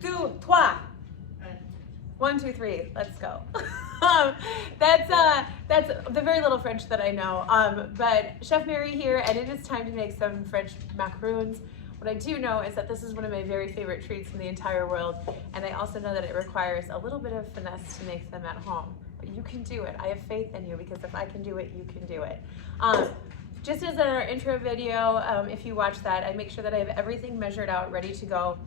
deux, trois. 1, 2, 3, let's go. That's the very little French that I know. But Chef Mary here, and it is time to make some French macaroons. What I do know is that this is one of my very favorite treats in the entire world, and I also know that it requires a little bit of finesse to make them at home. But you can do it. I have faith in you, because if I can do it, you can do it. Just as in our intro video, if you watch that, I make sure that I have everything measured out, ready to go.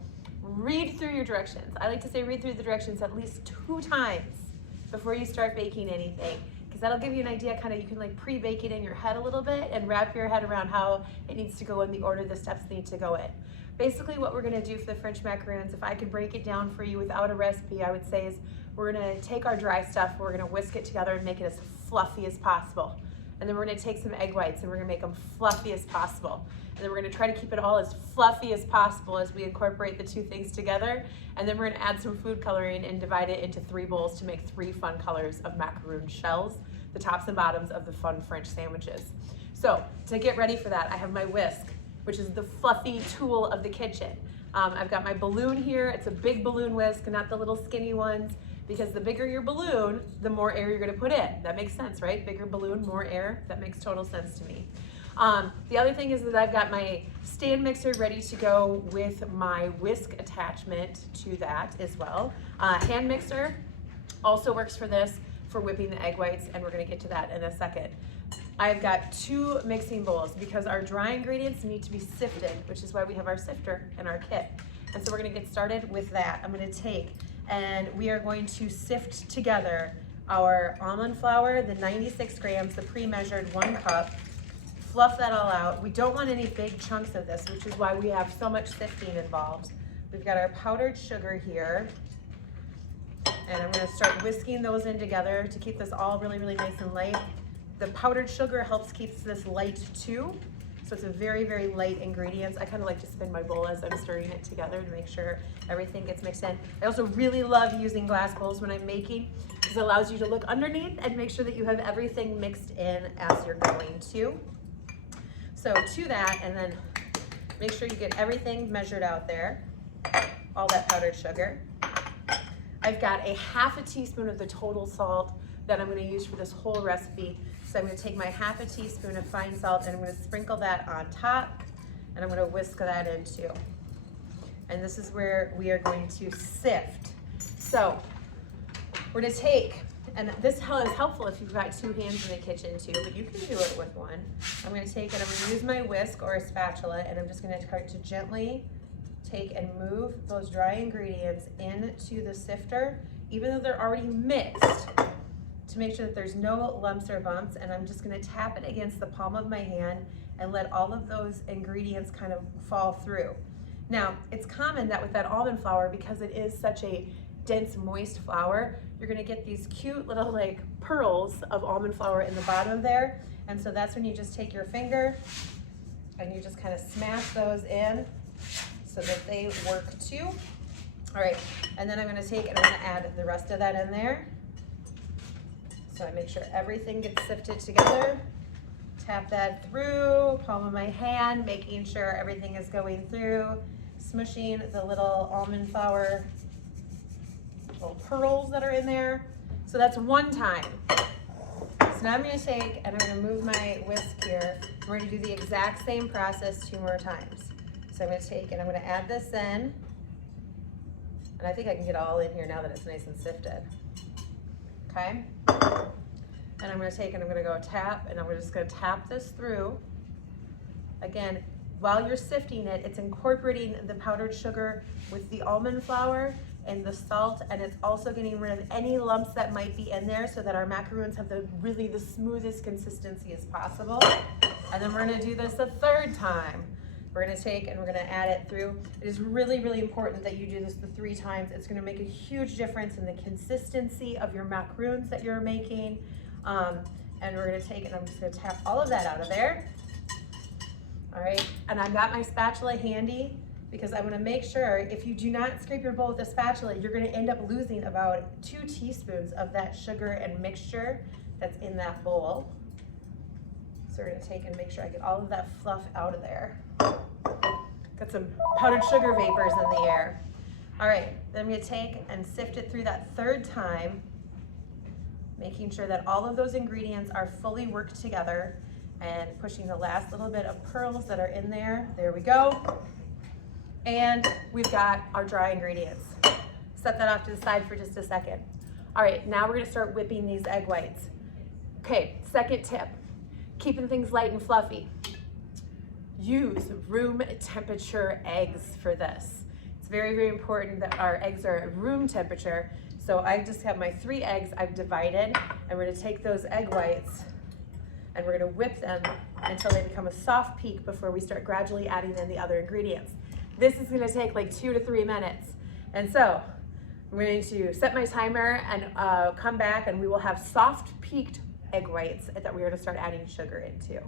Read through your directions. I like to say read through the directions at least 2 times before you start baking anything, because that'll give you an idea, kind of, you can like pre-bake it in your head a little bit and wrap your head around how it needs to go in the order the steps need to go in. Basically what we're gonna do for the French macaroons, if I could break it down for you without a recipe, I would say is we're gonna take our dry stuff, we're gonna whisk it together and make it as fluffy as possible. And then we're gonna take some egg whites and we're gonna make them fluffy as possible. And then we're gonna try to keep it all as fluffy as possible as we incorporate the 2 things together. And then we're gonna add some food coloring and divide it into 3 bowls to make 3 fun colors of macaroon shells, the tops and bottoms of the fun French sandwiches. So to get ready for that, I have my whisk, which is the fluffy tool of the kitchen. I've got my balloon here. It's a big balloon whisk, not the little skinny ones, because the bigger your balloon, the more air you're gonna put in. That makes sense, right? Bigger balloon, more air. That makes total sense to me. The other thing is that I've got my stand mixer ready to go with my whisk attachment to that as well. Hand mixer also works for this, for whipping the egg whites, and we're gonna get to that in a second. I've got 2 mixing bowls because our dry ingredients need to be sifted, which is why we have our sifter in our kit. And so we're gonna get started with that. I'm gonna take, and we are going to sift together our almond flour, the 96 grams, the pre-measured 1 cup, fluff that all out. We don't want any big chunks of this, which is why we have so much sifting involved. We've got our powdered sugar here, and I'm gonna start whisking those in together to keep this all really, really nice and light. The powdered sugar helps keep this light too, so it's a very, very light ingredient. I kind of like to spin my bowl as I'm stirring it together to make sure everything gets mixed in. I also really love using glass bowls when I'm making, because it allows you to look underneath and make sure that you have everything mixed in as you're going to. So to that, and then make sure you get everything measured out there, all that powdered sugar. I've got a 1/2 teaspoon of the total salt that I'm gonna use for this whole recipe. So I'm gonna take my 1/2 teaspoon of fine salt and I'm gonna sprinkle that on top, and I'm gonna whisk that in too. And this is where we are going to sift. So we're gonna take, and this is helpful if you've got 2 hands in the kitchen too, but you can do it with 1. I'm gonna take it, I'm gonna use my whisk or a spatula, and I'm just gonna start to gently take and move those dry ingredients into the sifter, even though they're already mixed, to make sure that there's no lumps or bumps. And I'm just gonna tap it against the palm of my hand and let all of those ingredients kind of fall through. Now, it's common that with that almond flour, because it is such a dense, moist flour, you're gonna get these cute little like pearls of almond flour in the bottom there. And so that's when you just take your finger and you just kind of smash those in so that they work too. All right, and then I'm gonna take and I'm gonna add the rest of that in there. So I make sure everything gets sifted together. Tap that through, palm of my hand, making sure everything is going through, smushing the little almond flour little pearls that are in there. So that's 1 time. So now I'm gonna take and I'm gonna move my whisk here. We're gonna do the exact same process 2 more times. So I'm gonna take and I'm gonna add this in. And I think I can get all in here now that it's nice and sifted. Okay? And I'm gonna take and I'm gonna go tap, and I'm just gonna tap this through. Again, while you're sifting it, it's incorporating the powdered sugar with the almond flour and the salt, and it's also getting rid of any lumps that might be in there so that our macaroons have really the smoothest consistency as possible. And then we're gonna do this a 3rd time. We're gonna take and we're gonna add it through. It is really, really important that you do this the 3 times. It's gonna make a huge difference in the consistency of your macaroons that you're making. And we're gonna take and I'm just gonna tap all of that out of there. All right, and I've got my spatula handy because I wanna make sure if you do not scrape your bowl with a spatula, you're gonna end up losing about 2 teaspoons of that sugar and mixture that's in that bowl. So we're gonna take and make sure I get all of that fluff out of there. Got some powdered sugar vapors in the air. All right, then I'm gonna take and sift it through that third time, making sure that all of those ingredients are fully worked together and pushing the last little bit of pearls that are in there. There we go. And we've got our dry ingredients. Set that off to the side for just a second. All right, now we're gonna start whipping these egg whites. Okay, second tip, keeping things light and fluffy. Use room temperature eggs for this. It's very, very important that our eggs are at room temperature. So I just have my 3 eggs I've divided, and we're gonna take those egg whites and we're gonna whip them until they become a soft peak before we start gradually adding in the other ingredients. This is gonna take like 2 to 3 minutes. And so I'm going to set my timer and come back, and we will have soft peaked egg whites that we're gonna start adding sugar into.